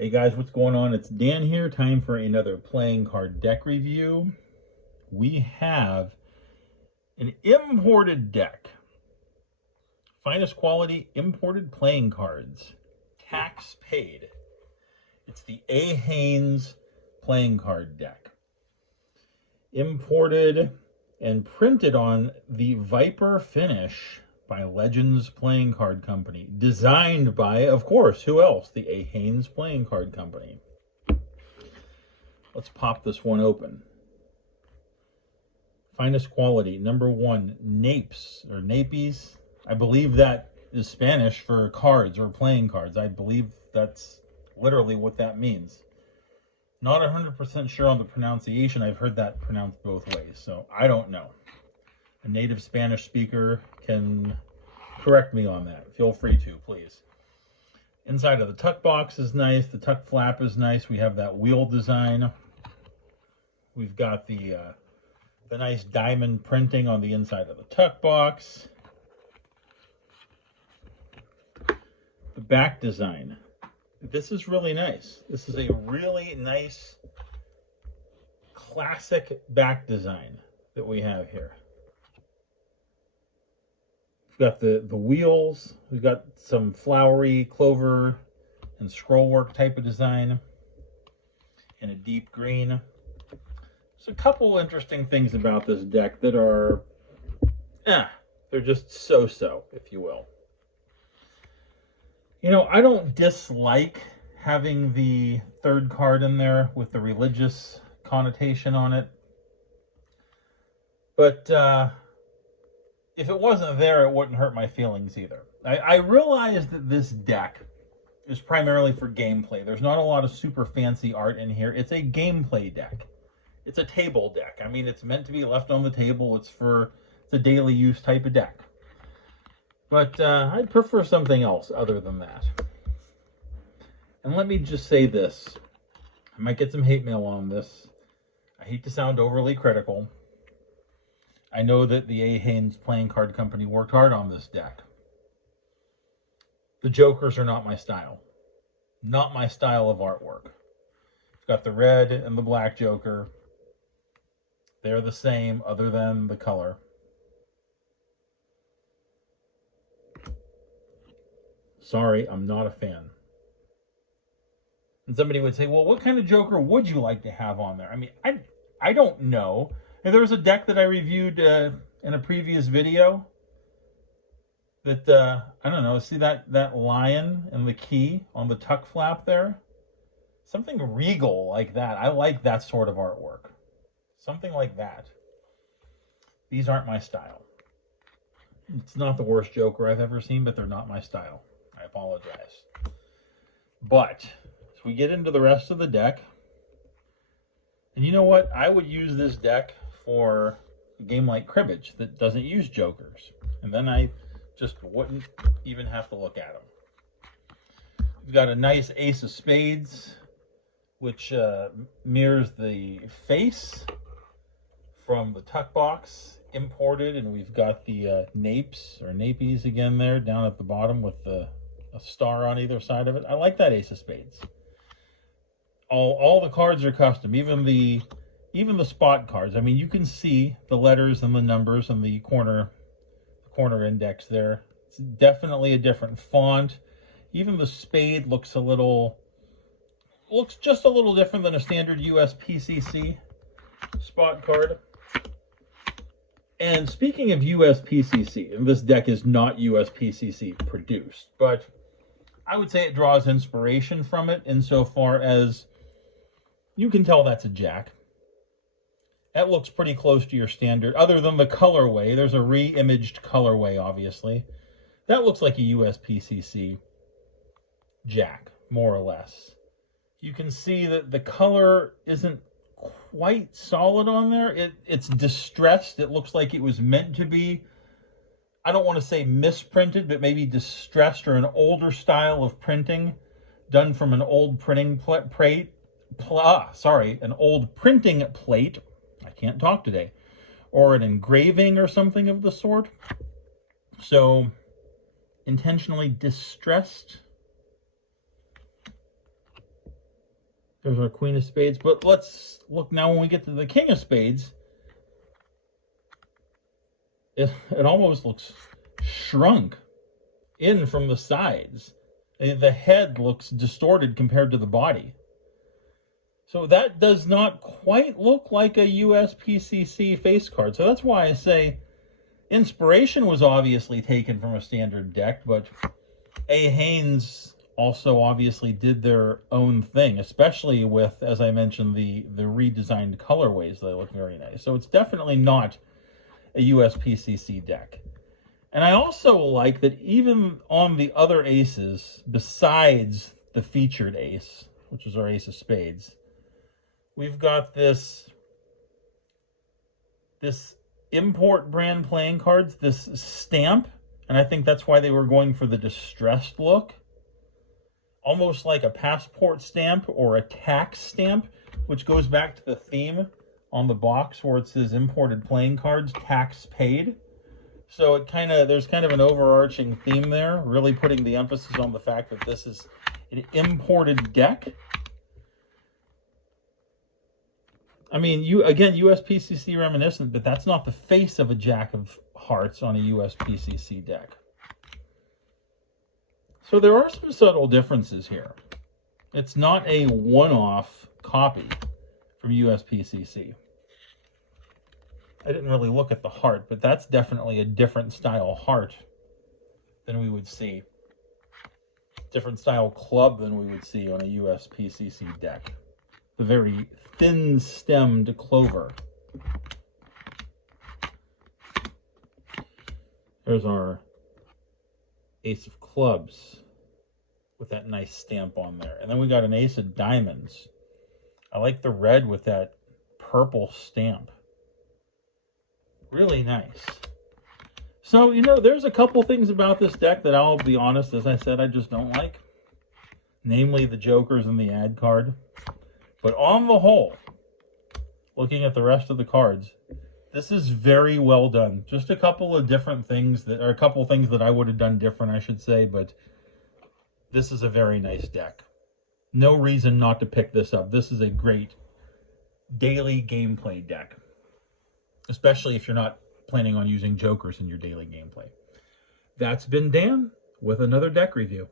Hey guys, what's going on? It's Dan here. Time for another playing card deck review. We have an imported deck. Finest quality imported playing cards. Tax paid. It's the a.haines playing card deck. Imported and printed on the Viper finish by Legends Playing Card Company. Designed by, of course, who else? The a.haines Playing Card Company. Let's pop this one open. Finest quality, #1, napes or napes. I believe that is Spanish for cards or playing cards. I believe that's literally what that means. Not 100% sure on the pronunciation. I've heard that pronounced both ways, so I don't know. A native Spanish speaker can correct me on that. Feel free to, please. Inside of the tuck box is nice. The tuck flap is nice. We have that wheel design. We've got the nice diamond printing on the inside of the tuck box. The back design. This is really nice. This is a really nice classic back design that we have here. We've got the wheels. We've got some flowery clover and scrollwork type of design in a deep green. There's a couple interesting things about this deck that are, they're just so-so, if you will. You know, I don't dislike having the third card in there with the religious connotation on it. But if it wasn't there, it wouldn't hurt my feelings either. I realize that this deck is primarily for gameplay. There's not a lot of super fancy art in here. It's a gameplay deck. It's a table deck. I mean, it's meant to be left on the table. It's a daily use type of deck. But I'd prefer something else other than that. And let me just say this. I might get some hate mail on this. I hate to sound overly critical. I know that the a.haines Playing Card Company worked hard on this deck. The jokers are not my style. Not my style of artwork. It's got the red and the black joker. They're the same other than the color. Sorry, I'm not a fan. And somebody would say, well, what kind of Joker would you like to have on there? I mean, I don't know. And there was a deck that I reviewed in a previous video that, I don't know, see that lion and the key on the tuck flap there? Something regal like that. I like that sort of artwork. Something like that. These aren't my style. It's not the worst Joker I've ever seen, but they're not my style. I apologize. But as we get into the rest of the deck, and you know what? I would use this deck for a game like Cribbage that doesn't use jokers. And then I just wouldn't even have to look at them. We've got a nice ace of spades, which mirrors the face from the tuck box, imported. And we've got the napes or napes again there down at the bottom with a star on either side of it. I like that ace of spades. All the cards are custom, even the spot cards. I mean, you can see the letters and the numbers and the corner index there. It's definitely a different font. Even the spade looks just a little different than a standard USPCC spot card. And speaking of USPCC, and this deck is not USPCC produced, but I would say it draws inspiration from it insofar as you can tell that's a jack. That looks pretty close to your standard, other than the colorway. There's a re-imaged colorway, obviously. That looks like a USPCC jack, more or less. You can see that the color isn't quite solid on there. It's distressed. It looks like it was meant to be, I don't want to say misprinted, but maybe distressed or an older style of printing done from an old printing plate. An old printing plate. I can't talk today. Or an engraving or something of the sort. So, intentionally distressed. There's our Queen of Spades. But let's look now when we get to the King of Spades. It almost looks shrunk in from the sides. The head looks distorted compared to the body. So that does not quite look like a USPCC face card. So that's why I say inspiration was obviously taken from a standard deck, but a.haines also obviously did their own thing, especially with, as I mentioned, the redesigned colorways that look very nice. So it's definitely not a USPCC deck. And I also like that even on the other aces, besides the featured ace, which is our Ace of Spades, we've got this import brand playing cards, this stamp, and I think that's why they were going for the distressed look. Almost like a passport stamp or a tax stamp, which goes back to the theme on the box where it says imported playing cards, tax paid. So it there's kind of an overarching theme there, really putting the emphasis on the fact that this is an imported deck. I mean, again, USPCC reminiscent, but that's not the face of a Jack of Hearts on a USPCC deck. So there are some subtle differences here. It's not a one-off copy from USPCC. I didn't really look at the heart, but that's definitely a different style heart than we would see. Different style club than we would see on a USPCC deck. The very thin-stemmed clover. There's our Ace of Clubs with that nice stamp on there. And then we got an Ace of Diamonds. I like the red with that purple stamp. Really nice. So, you know, there's a couple things about this deck that I'll be honest, as I said, I just don't like. Namely, the jokers and the ad card. But on the whole, looking at the rest of the cards, this is very well done. Just a couple of different things or a couple of things that I would have done different, I should say, but this is a very nice deck. No reason not to pick this up. This is a great daily gameplay deck, especially if you're not planning on using jokers in your daily gameplay. That's been Dan with another deck review.